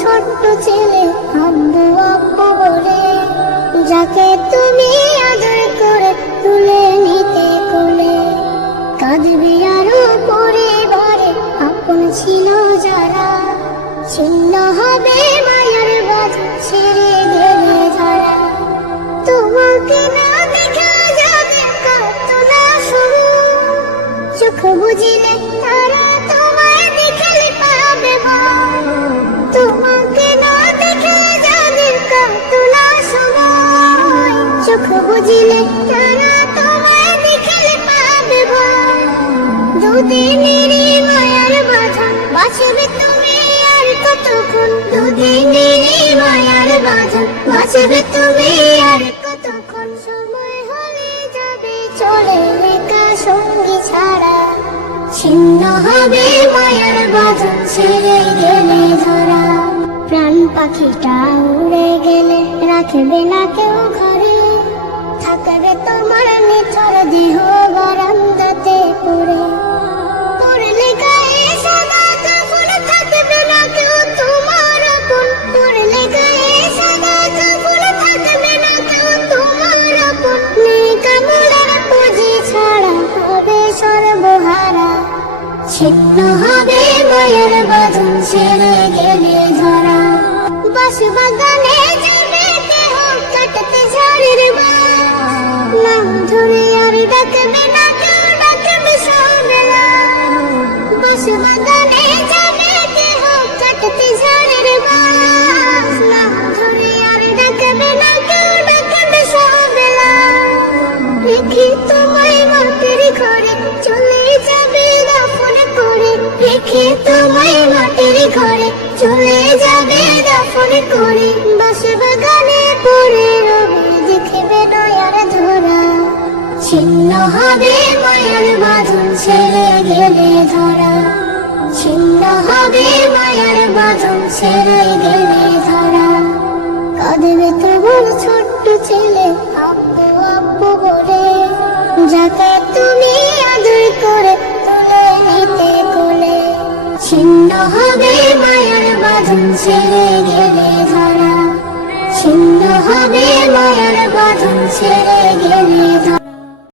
ছোট্ট ছেলে আব্বু আব্বু বলে যাকে তুমি আদর করে তুলে নিতে কোলে। কাঁদবে আরও পরিবারে আপন ছিল যারা। ছিন্ন হবে মায়ার বাজ ছেড়ে গেলে ধরা। তোমাকে না দেখা যাবে কত না শুরু চোখ বুঝিলে তারা আর কতক্ষণ? মায়ার আর কতক্ষণ? সময় ছাড়া। ছিন্ন হবে মায়ার বাঁধন, ছেড়ে গেলে ধরা। প্রাণ পাখিটা উড়ে গেলে রাখবে না কেউ ঘরে ছিন্ন হবে মায়ের বাঁধন ছেড়ে গেলে ধরা। বাস বাগানে যাবে দেহ কাটতে ঝড়ের নাম ধরে আর ডাকবে না কেউ, ডাকবে সবেলা। বাস বাগানে যাবে দেহ কাটতে ঝড়ের নাম ধরে আর ডাকবে না কেউ, ডাকবে সবেলা। রেখে রেখে তোমায় মাটির ঘরে চলে যাবে দাফন করে। বাসে বাগানে পড়ে রবে, দেখবে নয়ার ধরা। ছিন্ন হবে মায়ার বাঁধন ছেড়ে গেলে ধরা। ছিন্ন হবে মায়ার বাঁধন তোমার ছোট্ট ছেলে, আব্বু আব্বু বলে, যাকে তুমি ছিন্ন হবে মায়ার বাঁধন ছেড়ে গেলে ধরা। ছিন্ন হবে মায়ার বাঁধন ছেড়ে গেলে ধরা।